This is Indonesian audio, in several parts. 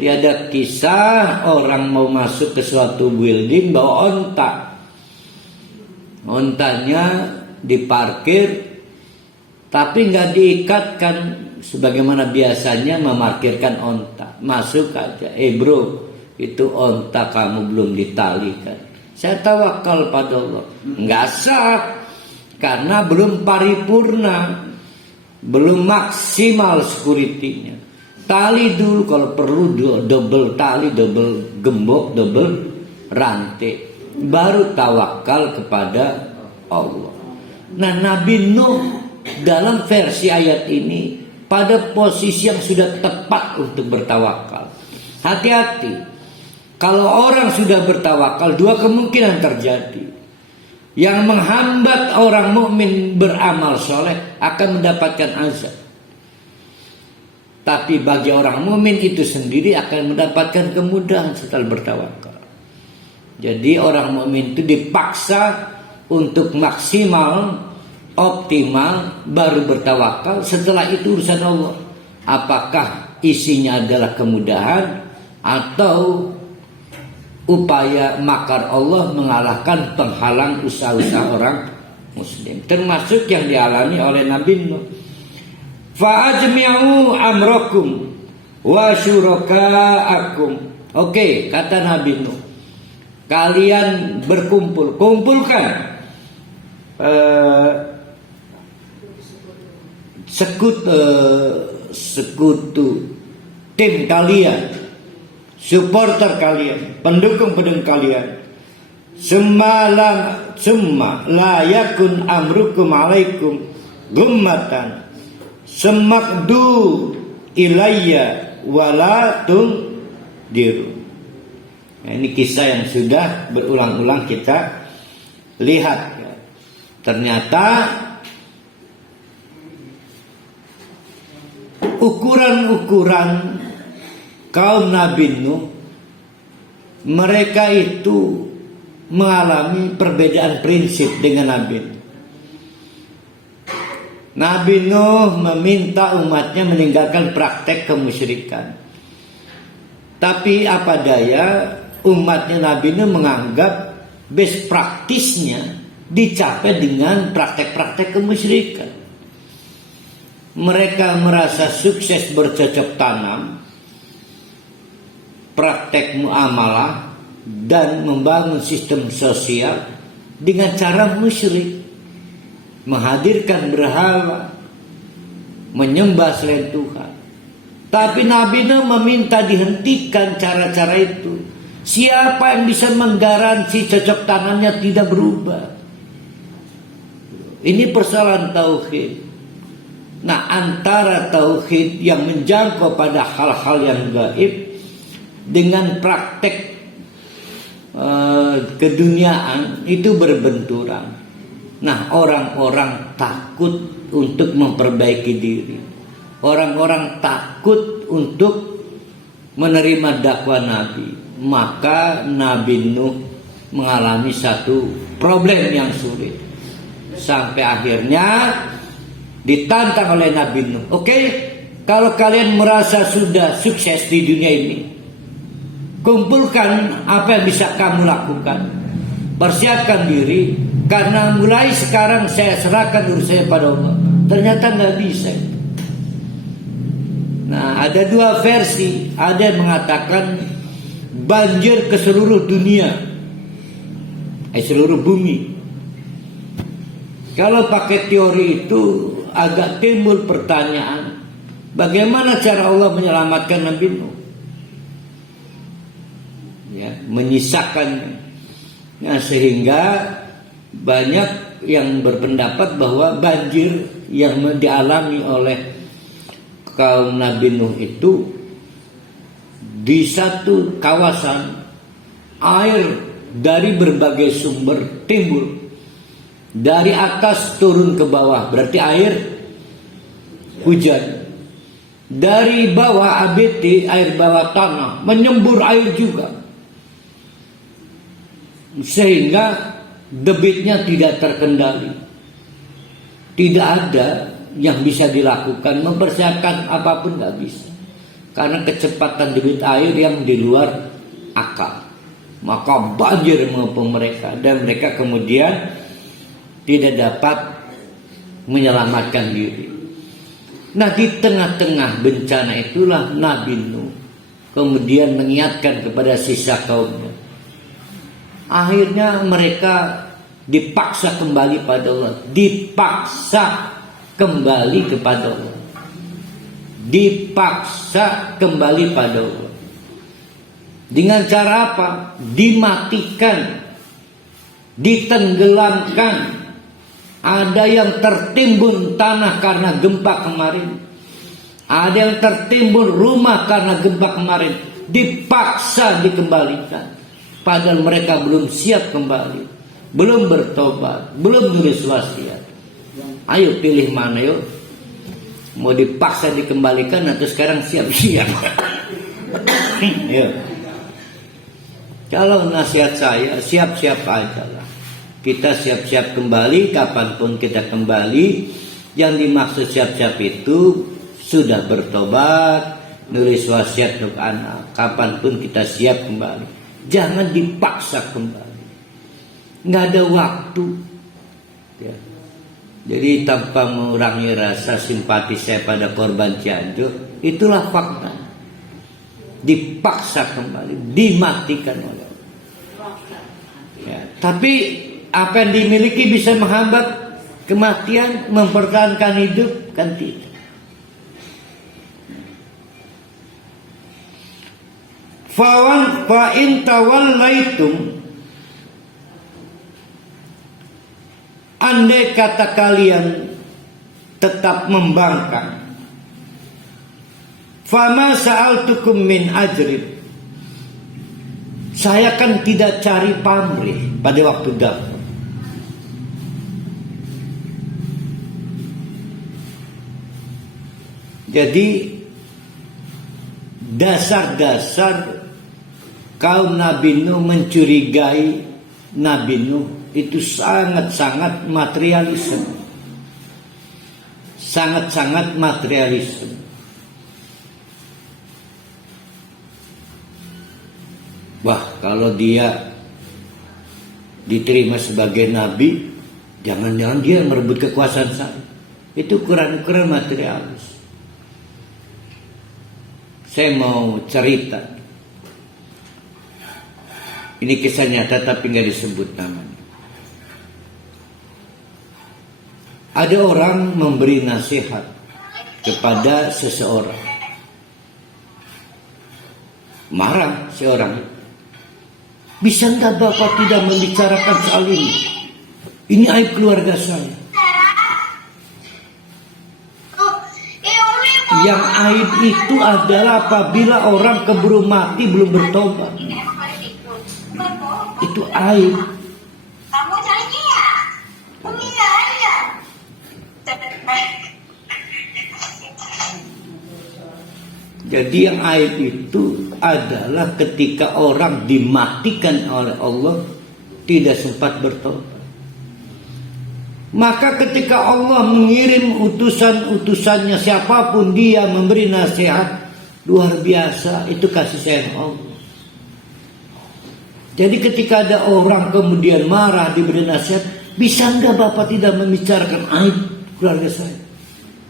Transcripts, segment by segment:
Jadi ada kisah orang mau masuk ke suatu building bawa onta. Ontanya diparkir, tapi nggak diikatkan sebagaimana biasanya memarkirkan onta. Masuk aja, bro, itu onta kamu belum ditalikan. Saya tawakal pada Allah. Nggak sah, karena belum paripurna, belum maksimal security-nya. Tali dulu, kalau perlu double tali, double gembok, double rantai, baru tawakal kepada Allah. Nah, Nabi Nuh dalam versi ayat ini pada posisi yang sudah tepat untuk bertawakal. Hati-hati, kalau orang sudah bertawakal, dua kemungkinan terjadi. Yang menghambat orang mukmin beramal soleh akan mendapatkan azab. Tapi bagi orang mukmin itu sendiri akan mendapatkan kemudahan setelah bertawakal. Jadi orang mukmin itu dipaksa untuk maksimal, optimal, baru bertawakal. Setelah itu urusan Allah. Apakah isinya adalah kemudahan atau upaya makar Allah mengalahkan penghalang usaha-usaha orang muslim, termasuk yang dialami oleh Nabi Nuh. Fa'ajmi'u amrakum wa syuraka'akum. Oke, kata Nabi Nuh, kalian kumpulkan sekutu tim kalian, supporter kalian, pendukung-pendukung kalian. Summa la yakun amrukum alaikum gummatan semakdu ilayya walatum diru. Nah, ini kisah yang sudah berulang-ulang kita lihat. Ternyata ukuran-ukuran kaum Nabi Nuh, mereka itu mengalami perbedaan prinsip dengan Nabi Nuh. Nabi Nuh meminta umatnya meninggalkan praktek kemusyrikan. Tapi apa daya, umatnya Nabi Nuh menganggap best praktisnya dicapai dengan praktek-praktek kemusyrikan. Mereka merasa sukses bercocok tanam, praktek muamalah, dan membangun sistem sosial dengan cara musyrik, menghadirkan berhala, menyembah selain Tuhan. Tapi Nabi Nuh meminta dihentikan cara-cara itu. Siapa yang bisa menggaransi cocok tanamnya tidak berubah? Ini persoalan tauhid. Nah, antara tauhid yang menjangkau pada hal-hal yang gaib dengan praktek keduniaan itu berbenturan. Nah, orang-orang takut untuk memperbaiki diri. Orang-orang takut untuk menerima dakwah Nabi. Maka Nabi Nuh mengalami satu problem yang sulit. Sampai akhirnya ditantang oleh Nabi Nuh. Oke, kalau kalian merasa sudah sukses di dunia ini, kumpulkan apa yang bisa kamu lakukan. Persiapkan diri, karena mulai sekarang saya serahkan urusannya pada Allah. Ternyata nggak bisa. Nah, ada dua versi. Ada yang mengatakan banjir ke seluruh dunia, seluruh bumi. Kalau pakai teori itu agak timbul pertanyaan, bagaimana cara Allah menyelamatkan Nabi Nuh? Ya, menyisakannya. Nah, sehingga banyak yang berpendapat bahwa banjir yang dialami oleh kaum Nabi Nuh itu di satu kawasan, air dari berbagai sumber timbul, dari atas turun ke bawah, berarti air hujan. Dari bawah ABT, air bawah tanah, menyembur air juga, sehingga debitnya tidak terkendali. Tidak ada yang bisa dilakukan, mempersiapkan apapun nggak bisa. karena kecepatan debit air yang di luar akal. Maka banjir mengepung mereka dan mereka kemudian tidak dapat menyelamatkan diri. Nah, di tengah-tengah bencana itulah Nabi Nuh kemudian mengingatkan kepada sisa kaumnya. Akhirnya mereka dipaksa kembali pada Allah, dipaksa kembali kepada Allah, dipaksa kembali pada Allah. Dengan cara apa? Dimatikan, ditenggelamkan. Ada yang tertimbun tanah karena gempa kemarin, ada yang tertimbun rumah karena gempa kemarin, dipaksa dikembalikan. Padahal mereka belum siap kembali, belum bertobat, belum nulis wasiat. Ayo pilih mana yuk? Mau dipaksa dikembalikan atau sekarang siap-siap? Kalau nasihat saya, siap-siap aja lah. Kita siap-siap kembali, kapanpun kita kembali. Yang dimaksud siap-siap itu sudah bertobat, nulis wasiat untuk anak. Kapanpun kita siap kembali. Jangan dipaksa kembali. Nggak ada waktu. Ya. Jadi tanpa mengurangi rasa simpati saya pada korban Cianjur, itulah fakta. Dipaksa kembali, dimatikan oleh Allah. Ya. Tapi apa yang dimiliki bisa menghambat kematian, mempertahankan hidup, kan tidak. Fa in tawallaitum, andai kata kalian tetap membangkang, fama sa'altukum min ajrib, saya kan tidak cari pamrih pada waktu dahulu. Jadi dasar-dasar kaum Nabi Nuh mencurigai Nabi Nuh itu sangat-sangat materialisme. Sangat-sangat materialisme. Wah, kalau dia diterima sebagai nabi, jangan-jangan dia merebut kekuasaan saya. Itu ukuran-ukuran materialis. Saya mau cerita. Ini kisah nyata tapi nggak disebut namanya. Ada orang memberi nasihat kepada seseorang. Marah seorang. Bisa nggak Bapak tidak membicarakan soal ini? Ini aib keluarga saya. Yang aib itu adalah apabila orang keburu mati belum bertobat. Itu aib. Jadi yang aib itu adalah ketika orang dimatikan oleh Allah tidak sempat bertobat. Maka ketika Allah mengirim utusan-utusannya, siapapun dia memberi nasihat, luar biasa, itu kasih sayang Allah. Jadi ketika ada orang kemudian marah diberi nasihat, bisa enggak Bapak tidak membicarakan aib keluarga saya?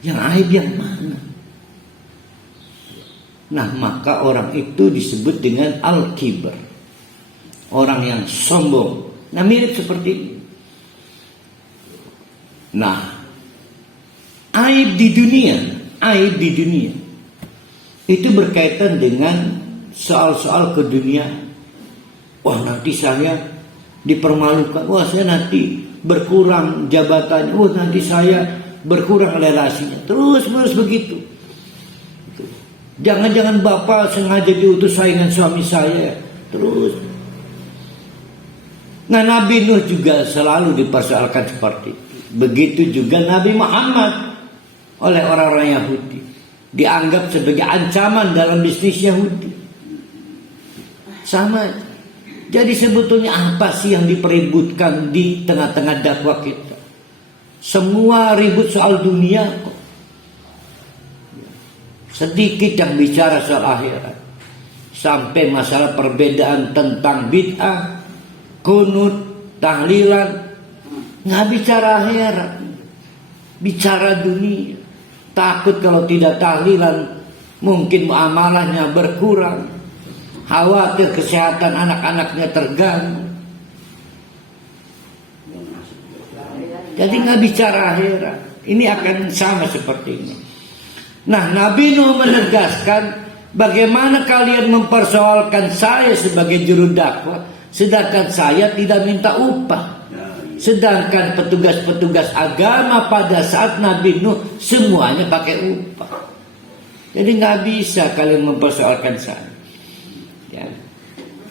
Yang aib yang mana? Nah, maka orang itu disebut dengan al-kibr, orang yang sombong. Nah, mirip seperti ini. Nah, aib di dunia itu berkaitan dengan soal-soal keduniaan. Wah, nanti saya dipermalukan. Wah, saya nanti berkurang jabatannya. Wah, nanti saya berkurang relasinya. Terus begitu. Jangan-jangan Bapak sengaja diutus saingan suami saya. Terus. Nah, Nabi Nuh juga selalu dipersoalkan seperti itu. Begitu juga Nabi Muhammad oleh orang-orang Yahudi. Dianggap sebagai ancaman dalam bisnis Yahudi. Sama. Jadi sebetulnya apa sih yang dipeributkan di tengah-tengah dakwah kita? Semua ribut soal dunia kok. sedikit yang bicara soal akhirat. Sampai masalah perbedaan tentang bid'ah, kunut, tahlilan, nggak bicara akhirat, bicara dunia. Takut kalau tidak tahlilan mungkin muamalahnya berkurang, khawatir kesehatan anak-anaknya terganggu. Jadi nggak bicara akhirat. Ini akan sama seperti ini. Nah, Nabi Nuh menegaskan, bagaimana kalian mempersoalkan saya sebagai juru dakwah, sedangkan saya tidak minta upah. Sedangkan petugas-petugas agama pada saat Nabi Nuh semuanya pakai upah. Jadi nggak bisa kalian mempersoalkan saya. Ya.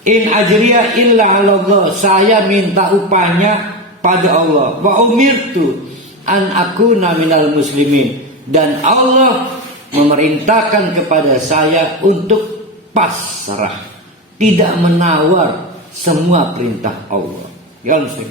In ajriya illa 'ala Allah, saya minta upahnya pada Allah. Wa umirtu an akuna minal muslimin, dan Allah memerintahkan kepada saya untuk pasrah, tidak menawar semua perintah Allah. Ya muslim.